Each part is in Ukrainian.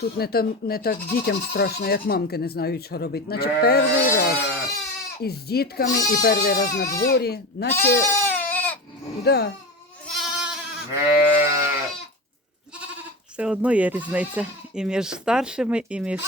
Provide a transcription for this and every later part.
Тут не, там, не так дітям страшно, як мамки не знають, що робити. Наче перший раз із дітками і перший раз на дворі, наче. Да. Все одно є різниця. І між старшими, і між.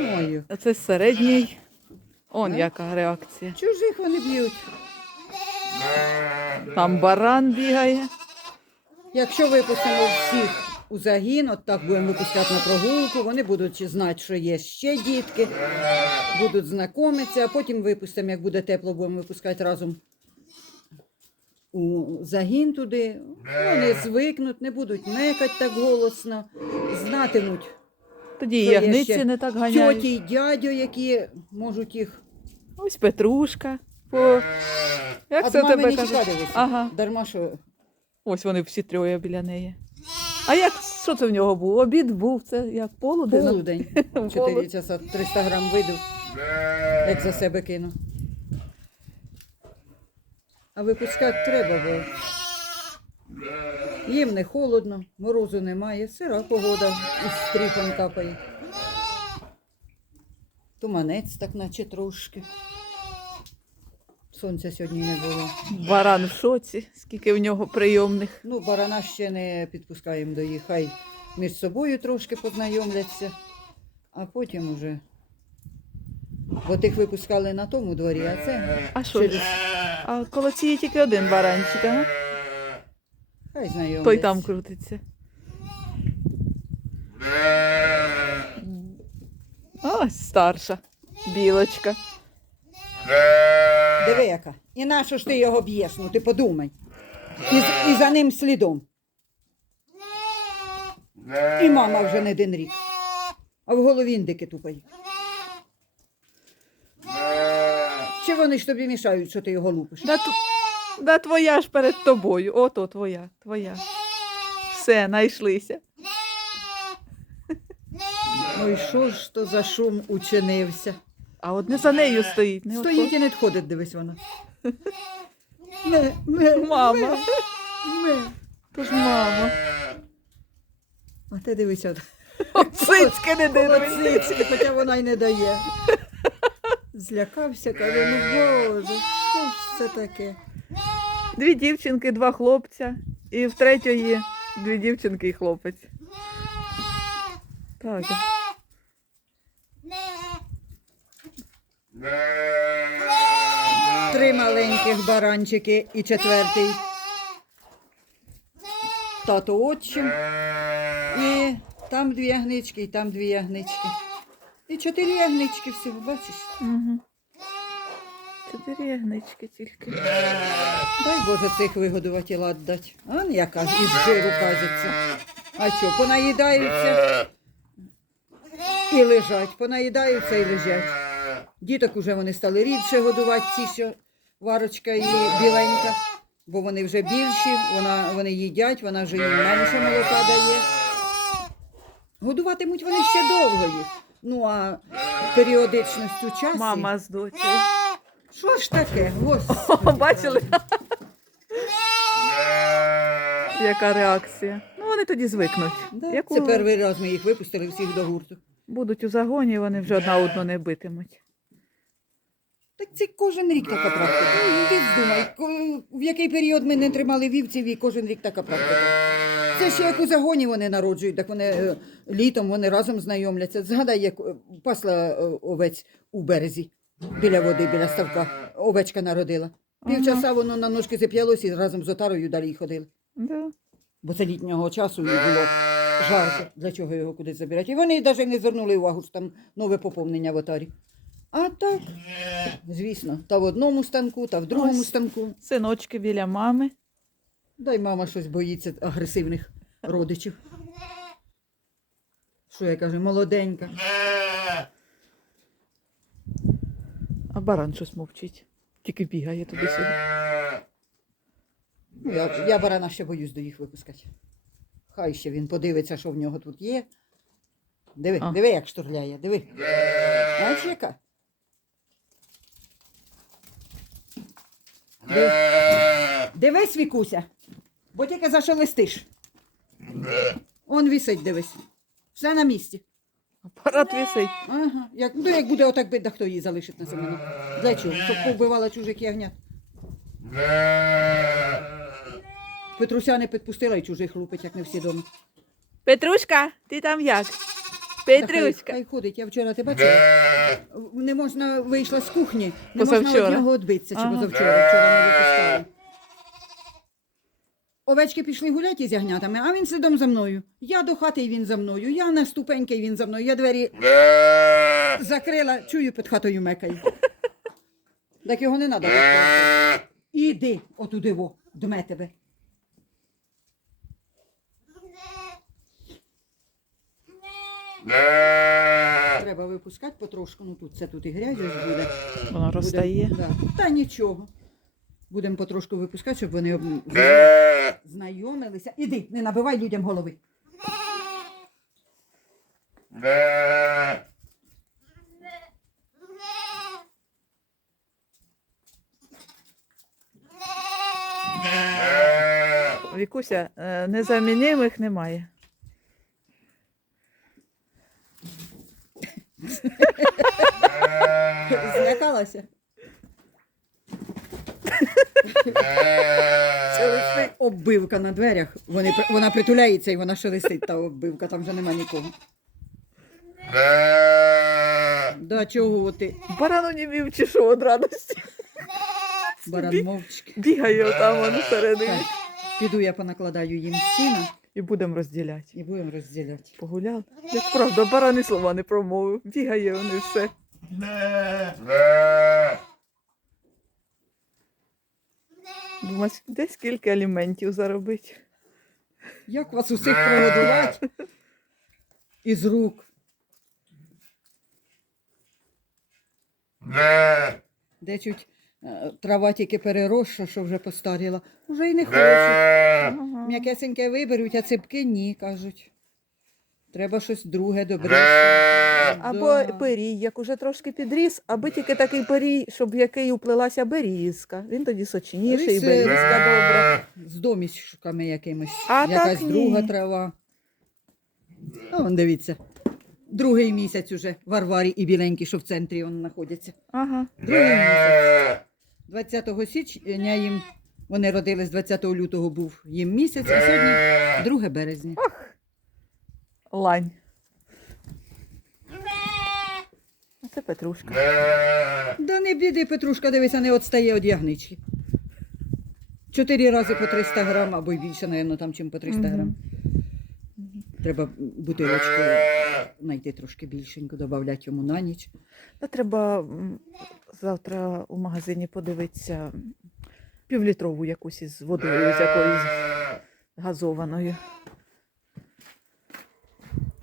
Мою. А це середній. Он Ага. яка реакція. Чужих вони б'ють. Там баран бігає. Якщо випустимо всіх у загін, от так будемо випускати на прогулку, вони будуть знати, що є ще дітки, будуть знайомитися, а потім випустимо, як буде тепло, будемо випускати разом у загін туди. Вони звикнуть, не будуть мекати так голосно, знатимуть Тоді і ягниці не так ганяють. тьоті й дядю, які можуть їх. Ось Петрушка. По... Як А це тебе кажуть? Ага. Дарма, що Ось вони всі троє біля неї. А як що це в нього був? Обід був, це як полудень? полудень, 4 часа 300 грам видав. як за себе кину. А випускати треба, бо їм не холодно, морозу немає, сира погода із стріхом капає. Туманець так наче трошки. Сонця сьогодні не було. Баран в шоці, скільки в нього прийомних. Ну, барана ще не підпускаємо до їх. Хай між собою трошки познайомляться, а потім уже. Бо тих випускали на тому дворі, а це А що? через А коло цієї тільки один баранчик, ага? хай знайомляться. Той там крутиться. Ось старша білочка. Диви яка. І нащо ж ти його б'єш? Ну ти подумай. І, з- і за ним слідом. І мама вже не один рік. А в голові індики тупають. Чи вони ж тобі мішають, що ти його лупиш? Да, ту... да твоя ж перед тобою. Ото твоя, твоя. Все, знайшлися. Ой, що ж то за шум учинився? А от не за нею стоїть. Не Стоїть і не відходить, дивись вона. Ме, ме. Мама. ме. Тож мама. А ти дивися. Цицьки не дивиться. Оцицьки, хоча вона й не дає. Злякався, каже, ну боже, що ж це таке? Дві дівчинки, два хлопця. І в третьої дві дівчинки і хлопець. Так. Три маленьких баранчики і четвертий. Тато отчим. І там дві ягнички, і там дві ягнички. І чотири ягнички всього, бачиш? Угу. Чотири ягнички тільки. Дай Боже цих вигодувати лад дати. А яка із жиру кажеться. А що, понаїдаються і лежать, понаїдаються і лежать. Діток уже вони стали рідше годувати, ці що варочка і біленька, бо вони вже більші, вона, вони їдять, вона вже їм менше молока дає. Годуватимуть вони ще довго їх. Ну а періодичність у часі. Мама з дочею. Що ж таке? Господи. Бачили? Яка реакція? Ну вони тоді звикнуть. Да, Яку Це перший раз ми їх випустили всіх до гурту. будуть у загоні, вони вже одна одну не битимуть. Так це кожен рік така практика. Ну, Ти здумай, ко- в який період ми не тримали вівців і кожен рік така практика. Це ще як у загоні вони народжують, так вони е, літом вони разом знайомляться. Згадай, як е, пасла е, овець у березі біля води, біля ставка. Овечка народила. Півчаса воно на ножки зап'ялося і разом з отарою далі ходили. Да. Бо це літнього часу і було жарко, для чого його кудись забирати. І вони навіть не звернули увагу, що там нове поповнення в отарі. А так, звісно, та в одному станку, та в другому Ось. станку. Синочки біля мами. Дай мама щось боїться агресивних родичів. Що я кажу, молоденька. А баран щось мовчить. Тільки бігає туди-сюди. Ну, я, я барана ще боюсь до їх випускати. Хай ще він подивиться, що в нього тут є. Диви, А. диви, як штурляє, диви. Знаєш, яка? Дивись, Вікуся, бо тільки за що листиш. Он висить, дивись. Все на місці. Апарат висить. Ага. Як, ну, як буде отак бити, да хто її залишить на семену? Для чого? Щоб повбивала чужих ягнят. Петруся не підпустила і чужих лупить, як не всі дома. Петрушка, ти там як? Та Хай, ходить, я вчора ти бачила. Не можна вийшла з кухні, не можна Позавчора. від нього відбитися, чи Ага. позавчора, вчора не випускали. Овечки пішли гуляти із ягнятами, а він слідом за мною. Я до хати, і він за мною. Я на ступеньки, і він за мною. Я двері закрила, чую під хатою мекає. Так його не треба. Іди, отуди во, дме тебе. Треба випускати потрошку, ну тут це тут і грязь ж буде. Воно розтає. Будем- да. Та нічого. Будемо потрошку випускати, щоб вони об... знайомилися. Іди, не набивай людям голови. Вікуся, е, незамінимих немає. Злякалася. Шелестить оббивка на дверях. Вони, при- вона притуляється і вона шелестить, та оббивка, там вже нема нікого. Да чого ти? Барану не вів чи що від радості. Баран мовчки. Бігає там воно всередині. Так, піду я понакладаю їм сіна І будемо розділяти. і будемо розділяти. Погуляв. Як правда, барани слова не промовив. Бігає вони все. Думаю, де скільки аліментів заробити. Як вас усіх прогодувати? Із рук. Де чуть е, трава тільки переросша, що вже постаріла. Уже й не хочуть. М'якесеньке виберуть, а ципки ні, кажуть. Треба щось друге добре. Або перій, як уже трошки підріс, аби тільки такий перій, щоб в який уплилася берізка. Він тоді сочніший, Рис, е, берізка добра. З домішками якимось. А Якась так друга ні. трава. Ну, вон дивіться. Другий місяць уже Варварі і біленькі, що в центрі он знаходяться. Ага. Другий місяць. 20 січня їм вони родились 20 лютого був їм місяць, а сьогодні 2 березня. Лань. А це Петрушка. Да не біди, Петрушка, дивися, не відстає від ягнички. Чотири рази по 300 грам, або й більше, мабуть, там, чим по 300 Мгм. грам. Треба бутилочку знайти трошки більшеньку, додати йому на ніч. Та треба м, завтра у магазині подивитися півлітрову якусь із водою, з якоюсь газованою.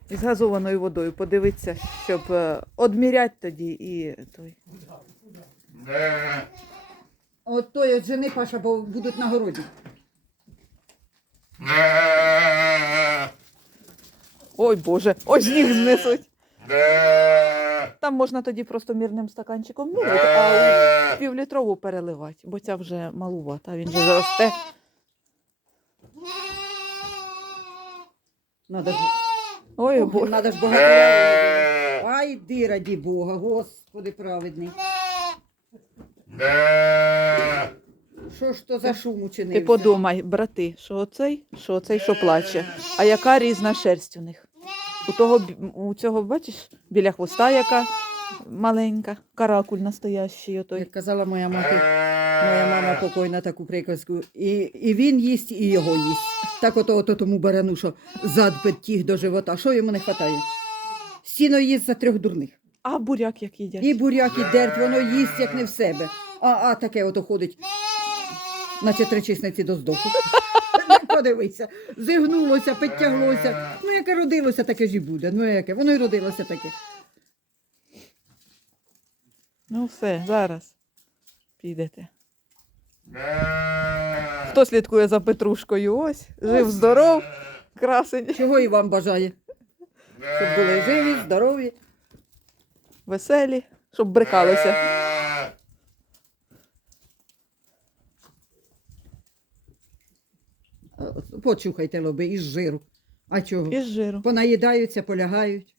Із газованою водою подивитися, щоб е, одміряти тоді і той. От той от жени, Паша, бо будуть на городі. Ой Боже, ось сніг знесуть. Там можна тоді просто мірним стаканчиком міряти, а півлітрову переливати, бо ця вже малувата, він же зросте. Надо ж, Ой, Боже. надо ж богатиря. Ай, йди, раді Бога, Господи праведний. Що ж то за шум Ти учинився? подумай, брати, що оцей, що оцей, що плаче, а яка різна шерсть у них. У того у цього, бачиш, біля хвоста яка маленька, каракуль настоящий отой. Як казала моя мати, моя мама покойна таку приказку, і, і він їсть, і його їсть. Так ото, ото тому барану, що зад підтіг до живота. Що йому не вистачає? Сіно їсть за трьох дурних. А буряк як їдять. І буряк, і дерть, воно їсть, як не в себе. А, а таке ото ходить, наче тричисниці до здоху. Подивися, зігнулося, підтяглося. Ну, яке родилося, таке ж і буде. Ну, яке, воно й родилося таке. Ну все, зараз підете. Хто слідкує за Петрушкою? Ось, жив здоров, красень, Чого і вам бажає? Щоб були живі, здорові. веселі, щоб брикалися. Почухайте лоби із жиру. А чого? Із жиру. Понаїдаються, полягають.